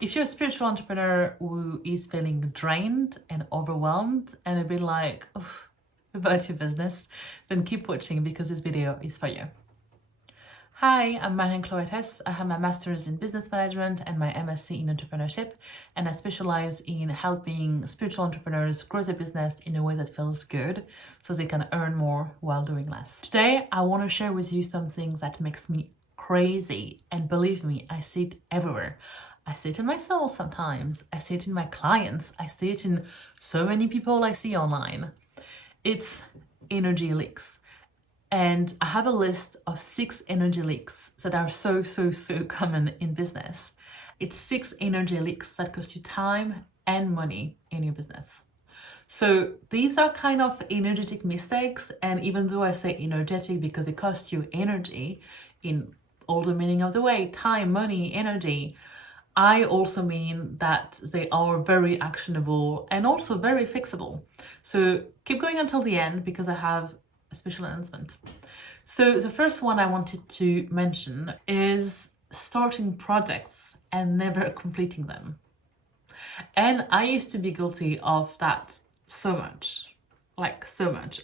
If you're a spiritual entrepreneur who is feeling drained and overwhelmed and a bit like, oof, about your business, then keep watching because this video is for you. Hi, I'm Marianne Cloetes. I have my master's in business management and my MSc in entrepreneurship, and I specialize in helping spiritual entrepreneurs grow their business in a way that feels good so they can earn more while doing less. Today, I want to share with you something that makes me crazy, and believe me, I see it everywhere. I see it in myself sometimes, I see it in my clients, I see it in so many people I see online. It's energy leaks. And I have a list of 6 energy leaks that are so common in business. It's 6 energy leaks that cost you time and money in your business. So these are kind of energetic mistakes, and even though I say energetic because it costs you energy in all the meaning of the way, time, money, energy, I also mean that they are very actionable and also very fixable. So keep going until the end because I have a special announcement. So the first one I wanted to mention is starting projects and never completing them. And I used to be guilty of that so much.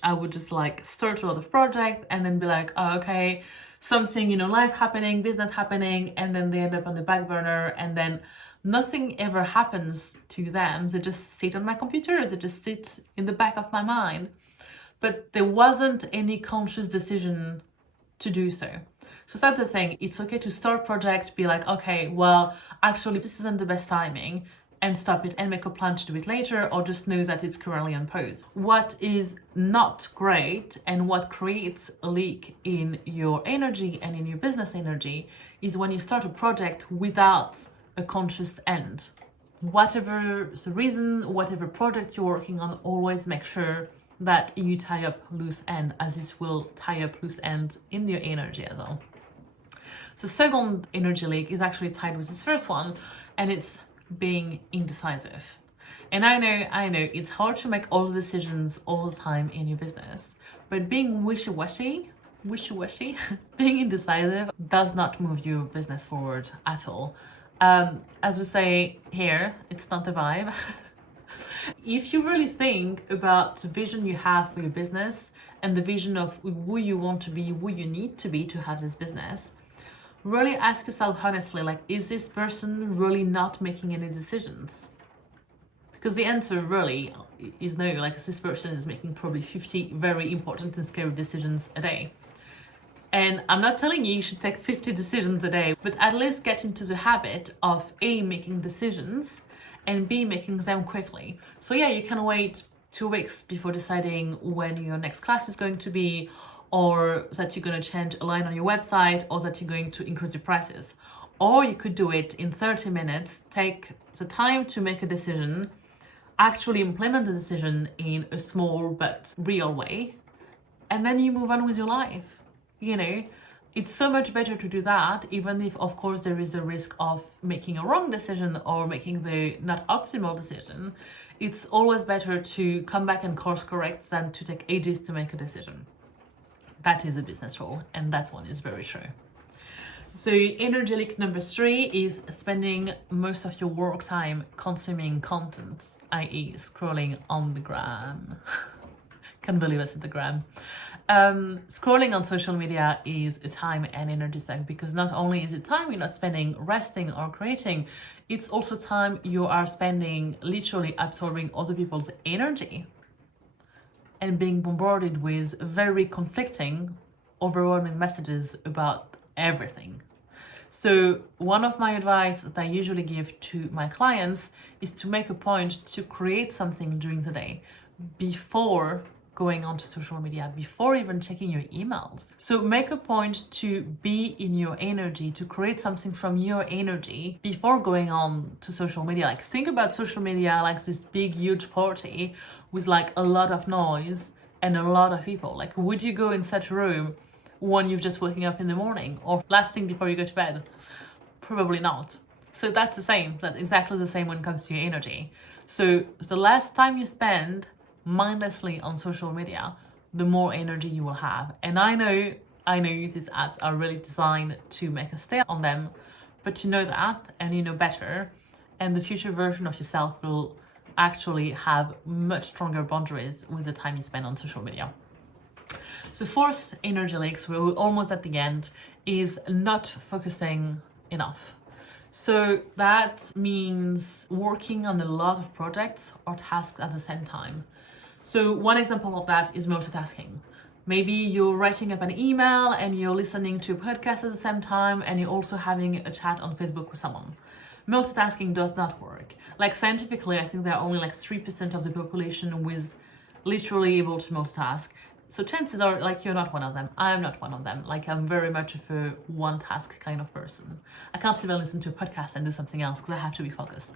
I would just start a lot of projects and then be like, oh, okay, something, life happening, business happening, and then they end up on the back burner, and then nothing ever happens to them. They just sit on my computer, they just sit in the back of my mind. But there wasn't any conscious decision to do so. So that's the thing. It's okay to start a project, be like, okay, well, actually, this isn't the best timing, and stop it and make a plan to do it later, or just know that it's currently on pause. What is not great and what creates a leak in your energy and in your business energy is when you start a project without a conscious end. Whatever the reason, whatever project you're working on, always make sure that you tie up loose end, as this will tie up loose ends in your energy as well. So second energy leak is actually tied with this first one, and it's being indecisive. And I know it's hard to make all the decisions all the time in your business, but being wishy-washy, being indecisive does not move your business forward at all. As we say here, it's not the vibe. If you really think about the vision you have for your business and the vision of who you want to be, who you need to be to have this business, really ask yourself honestly, is this person really not making any decisions? Because the answer really is no. This person is making probably 50 very important and scary decisions a day. And I'm not telling you should take 50 decisions a day, but at least get into the habit of A, making decisions, and B, making them quickly. So yeah, you can wait 2 weeks before deciding when your next class is going to be, or that you're going to change a line on your website, or that you're going to increase your prices. Or you could do it in 30 minutes, take the time to make a decision, actually implement the decision in a small but real way, and then you move on with your life. It's so much better to do that, even if of course there is a risk of making a wrong decision or making the not optimal decision. It's always better to come back and course correct than to take ages to make a decision. That is a business rule, and that one is very true. So energy leak number 3 is spending most of your work time consuming content, i.e. scrolling on the gram. Can't believe I said the gram. Scrolling on social media is a time and energy suck, because not only is it time you're not spending resting or creating, it's also time you are spending literally absorbing other people's energy and being bombarded with very conflicting, overwhelming messages about everything. So one of my advice that I usually give to my clients is to make a point to create something during the day before going onto social media, before even checking your emails. So make a point to be in your energy, to create something from your energy before going on to social media. Think about social media like this big, huge party with a lot of noise and a lot of people. Would you go in such a room when you're just waking up in the morning or last thing before you go to bed? Probably not. So that's exactly the same when it comes to your energy. So the less time you spend mindlessly on social media, the more energy you will have. And I know these ads are really designed to make us stay on them, but you know that, and you know better, and the future version of yourself will actually have much stronger boundaries with the time you spend on social media. So fourth energy leaks, we're almost at the end, is not focusing enough. So that means working on a lot of projects or tasks at the same time. So one example of that is multitasking. Maybe you're writing up an email and you're listening to a podcast at the same time, and you're also having a chat on Facebook with someone. Multitasking does not work. Like scientifically, I think there are only like 3% of the population who is literally able to multitask. So chances are like you're not one of them. I'm not one of them. Like I'm very much of a one task kind of person. I can't even listen to a podcast and do something else because I have to be focused.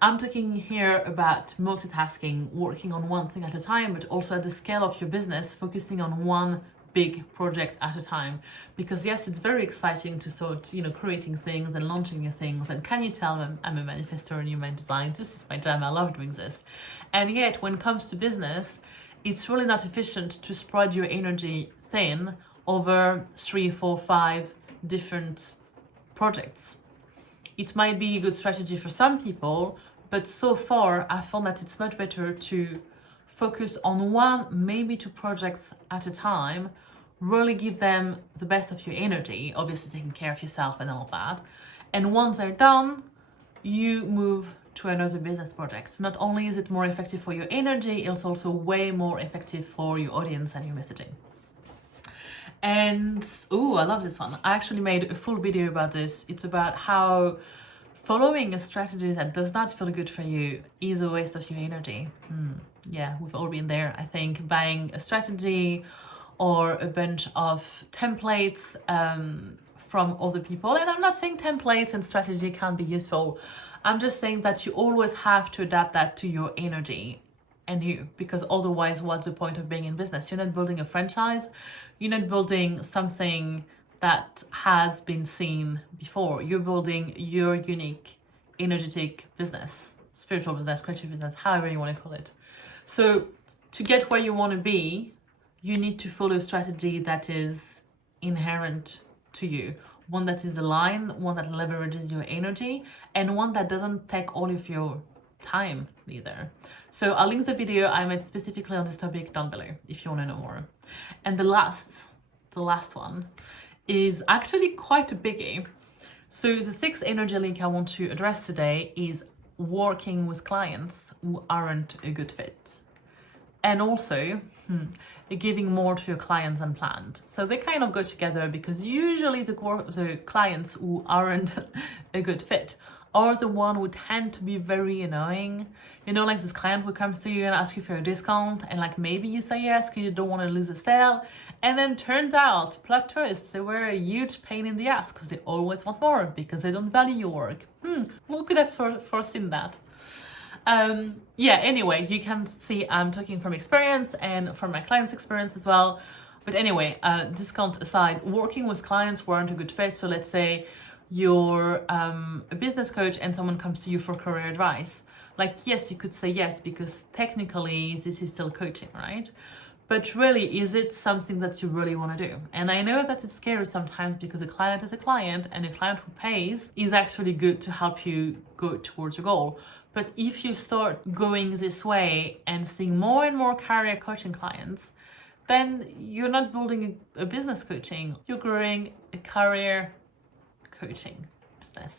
I'm talking here about multitasking, working on one thing at a time, but also at the scale of your business, focusing on one big project at a time. Because yes, it's very exciting to start, creating things and launching new things. And can you tell I'm a manifestor in human design? This is my jam. I love doing this. And yet, when it comes to business, it's really not efficient to spread your energy thin over 3, 4, 5 different projects. It might be a good strategy for some people, but so far I found that it's much better to focus on one, maybe 2 projects at a time, really give them the best of your energy, obviously taking care of yourself and all of that. And once they're done, you move to another business project. Not only is it more effective for your energy, it's also way more effective for your audience and your messaging. And I love this one. I actually made a full video about this. It's about how following a strategy that does not feel good for you is a waste of your energy. Yeah, we've all been there. I think buying a strategy or a bunch of templates from other people, and I'm not saying templates and strategy can't be useful. I'm just saying that you always have to adapt that to your energy and you, because otherwise what's the point of being in business? You're not building a franchise, you're not building something that has been seen before. You're building your unique, energetic business, spiritual business, creative business, however you want to call it. So to get where you want to be, you need to follow a strategy that is inherent to you. One that is aligned, one that leverages your energy, and one that doesn't take all of your time either. So I'll link the video I made specifically on this topic down below if you want to know more. And the last one is actually quite a biggie. So the 6th energy link I want to address today is working with clients who aren't a good fit. And also giving more to your clients than planned. So they kind of go together, because usually the clients who aren't a good fit are the one who tend to be very annoying. Like this client who comes to you and asks you for a discount, and like maybe you say yes because you don't want to lose a sale, and then turns out, plot twist, they were a huge pain in the ass because they always want more because they don't value your work. Who could have foreseen that? Anyway, you can see I'm talking from experience and from my clients' experience as well. But anyway, discount aside, working with clients who aren't a good fit. So let's say you're a business coach and someone comes to you for career advice. Like, yes, you could say yes, because technically this is still coaching, right? But really, is it something that you really want to do? And I know that it's scary sometimes, because a client is a client, and a client who pays is actually good to help you go towards your goal. But if you start going this way and seeing more and more career coaching clients, then you're not building a business coaching, you're growing a career coaching business.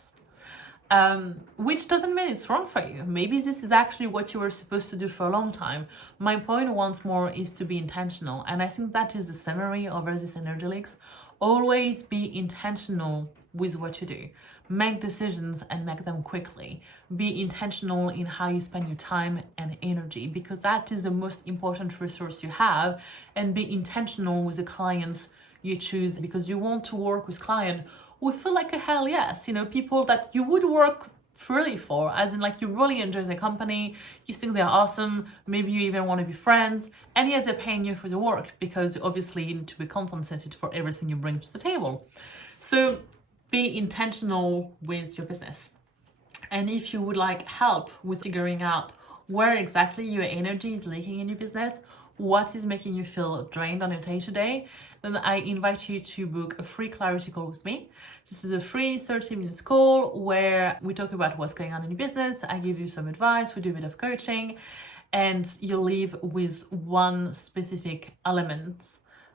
Which doesn't mean it's wrong for you. Maybe this is actually what you were supposed to do for a long time. My point, once more, is to be intentional. And I think that is the summary of this energy leaks. Always be intentional with what you do. Make decisions and make them quickly. Be intentional in how you spend your time and energy, because that is the most important resource you have. And be intentional with the clients you choose, because you want to work with clients who feel like a hell yes. People that you would work freely for, as in like you really enjoy the company, you think they're awesome, maybe you even want to be friends, and yet they're paying you for the work, because obviously you need to be compensated for everything you bring to the table. So be intentional with your business. And if you would like help with figuring out where exactly your energy is leaking in your business, what is making you feel drained on your day-to-day, then I invite you to book a free clarity call with me. This is a free 30-minute call where we talk about what's going on in your business. I give you some advice, we do a bit of coaching, and you leave with one specific element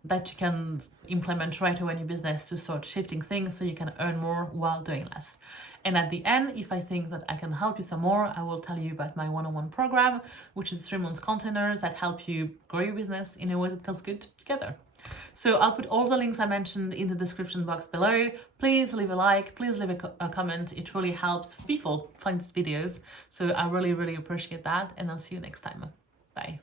that you can implement right away in your business to start shifting things so you can earn more while doing less. And at the end, if I think that I can help you some more, I will tell you about my one-on-one program, which is 3 months containers that help you grow your business in a way that feels good together. So I'll put all the links I mentioned in the description box below. Please leave a like, please leave a comment. It really helps people find these videos. So I really, really appreciate that. And I'll see you next time. Bye.